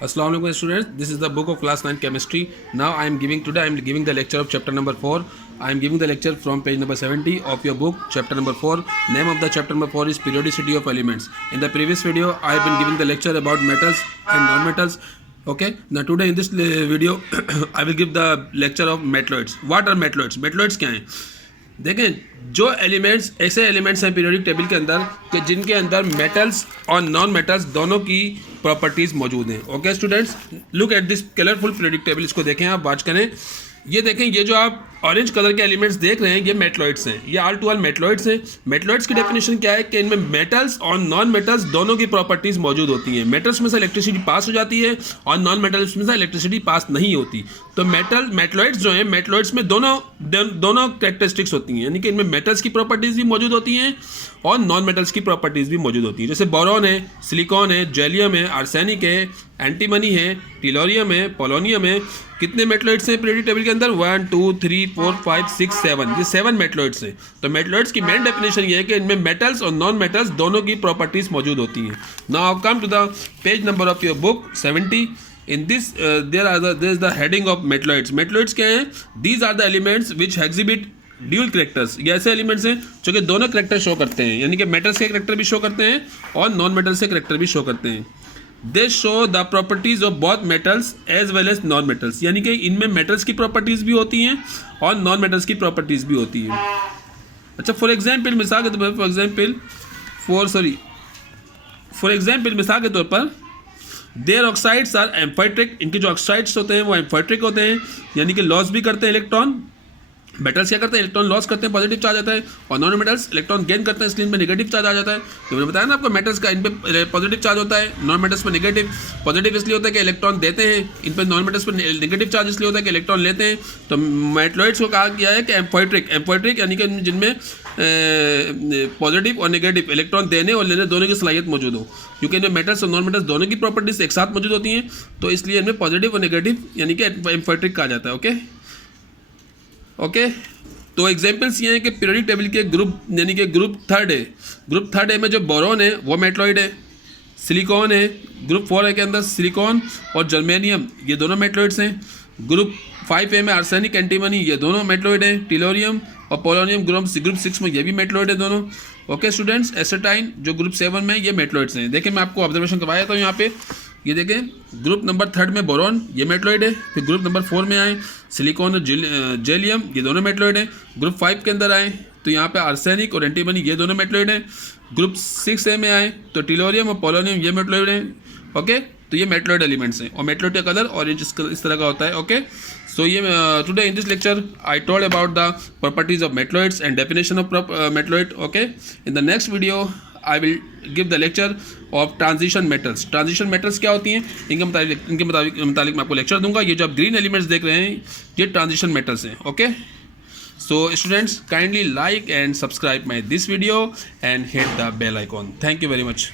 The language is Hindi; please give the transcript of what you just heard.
Assalamu alaikum students. This is the book of class 9 chemistry. Now I am giving the lecture of chapter number 4. I am giving the lecture from page number 70 of your book, chapter number 4. Name of the chapter number 4 is periodicity of elements. In the previous video I have been giving the lecture about metals and non-metals. Okay, now today in this video I will give the lecture of metalloids. What are metalloids? Metalloids क्या हैं? देखें, जो एलिमेंट्स ऐसे एलिमेंट्स हैं पीरियोडिक टेबल के अंदर कि जिनके अंदर मेटल्स और नॉन मेटल्स दोनों की प्रॉपर्टीज़ मौजूद हैं. Okay students, look at this colourful periodic table. इसको देखें, आप वाच करें. ये देखें, ये जो आप ऑरेंज कलर के एलिमेंट्स देख रहे हैं ये मेटलॉइड्स हैं. ये ऑल टू ऑल मेटलॉइड्स हैं. मेटलॉइड्स की डेफिनेशन क्या है कि इनमें मेटल्स और नॉन मेटल्स दोनों की प्रॉपर्टीज़ मौजूद होती हैं. मेटल्स में से इलेक्ट्रिसिटी पास हो जाती है और नॉन मेटल्स में से इलेक्ट्रिसिटी पास नहीं होती. तो मेटलॉइड्स जो हैं, मेटलॉइड्स में दोनों कैरेक्टरिस्टिक्स होती हैं, यानी कि इनमें मेटल्स की प्रॉपर्टीज़ भी मौजूद होती हैं और नॉन मेटल्स की प्रॉपर्टीज़ भी मौजूद होती हैं. जैसे बोरॉन है, सिलिकॉन है, गैलियम है, आर्सेनिक है, एंटीमनी है, टिलोरियम है, पोलोनियम है. कितने मेटलॉइड्स हैं पीरियोडिक टेबल के अंदर? 1 2 3 4 5 6 7. ये 7 मेटलॉइड्स हैं. तो मेटलॉइड्स की मेन डेफिनेशन ये है कि इनमें मेटल्स और नॉन मेटल्स दोनों की प्रॉपर्टीज मौजूद होती हैं. Now come to the page number of your book 70. In this there is the heading of metalloids. Metalloids क्या हैं? These are the elements which exhibit dual characters. ये ऐसे एलिमेंट्स हैं जो कि दोनों करेक्टर शो करते हैं, यानी कि मेटल्स के करेक्टर भी शो करते हैं और नॉन मेटल्स के करेक्टर भी शो करते हैं. They show the properties of both metals as well as non metals, यानी कि इनमें मेटल्स की प्रॉपर्टीज भी होती हैं और नॉन मेटल्स की प्रॉपर्टीज भी होती हैं. अच्छा, फॉर एग्जाम्पल मिसाल के तौर पर देयर ऑक्साइड्स आर एम्फाइट्रिक. इनके जो ऑक्साइड्स होते हैं वो एम्फाइट्रिक होते हैं, यानी कि लॉस भी करते हैं इलेक्ट्रॉन. मेटल्स क्या करते हैं? इलेक्ट्रॉन लॉस करते हैं, पॉजिटिव चार्ज आता है, और नॉन मेटल्स इलेक्ट्रॉन गेन करते हैं, इसलिए इनमें नेगेटिव चार्ज आ जाता है. तो मैंने बताया ना आपको, मेटल्स का इन पे पॉजिटिव चार्ज होता है, नॉन मेटल्स पर नेगेटिव. पॉजिटिव इसलिए होता है कि इलेक्ट्रॉन देते हैं, इन पर नॉन मेटल्स पर नेगेटिव चार्ज इसलिए होता है कि इलेक्ट्रॉन लेते हैं. तो मेटलॉइड्स को कहा गया है कि एम्फाइट्रिक यानी कि जिनमें पॉजिटिव और नेगेटिव इलेक्ट्रॉन देने और लेने दोनों की सलाहियत मौजूद हो, क्योंकि इनमें मेटल्स और नॉन मेटल्स दोनों की प्रॉपर्टीज एक साथ मौजूद होती हैं, तो इसलिए इनमें पॉजिटिव और नेगेटिव यानी कि एम्फाइट्रिक कहा जाता है. ओके. तो एग्जांपल्स ये हैं कि पीरियोडिक टेबल के ग्रुप, यानी कि ग्रुप थर्ड है. ग्रुप थर्ड ए में जो बोरॉन है वो मेटलॉइड है. सिलिकॉन है. ग्रुप 4 के अंदर सिलिकॉन और जर्मेनियम ये दोनों मेटलॉइड्स हैं. ग्रुप 5A में आर्सेनिक, एंटीमनी ये दोनों मेटलॉइड हैं. टिलोरियम और पोलोनियम ग्रुप 6 में ये भी मेटलॉइड है दोनों. ओके स्टूडेंट्स, एसेटाइन जो ग्रुप 7 में ये मेटलॉइड्स हैं. देखिए, मैं आपको ऑब्जर्वेशन करवाया था यहाँ पे. ये देखें, ग्रुप नंबर 3 में बोरॉन ये मेटलॉइड है. फिर ग्रुप नंबर 4 में आए सिलिकॉन और गैलियम ये दोनों मेटलॉइड हैं. ग्रुप 5 के अंदर आए तो यहाँ पे आर्सेनिक और एंटीमनी ये दोनों मेटलॉइड हैं. ग्रुप 6A में आए तो टिलोरियम और पोलोनियम ये मेटलॉइड हैं. ओके, तो ये मेटलॉइड एलिमेंट्स हैं और मेटलॉइड का कलर ऑरेंज इस तरह का होता है. ओके, सो ये today in this lecture I told about the properties of metalloids and definition of metalloid. Okay, in the next video I will give the lecture of transition metals. Transition metals क्या होती हैं, इनके मुताबिक मैं आपको लेक्चर दूंगा. ये जो आप ग्रीन एलिमेंट्स देख रहे हैं ये ट्रांजिशन मेटल्स हैं. Okay, so students, kindly like and subscribe my this video and hit the bell icon. Thank you very much.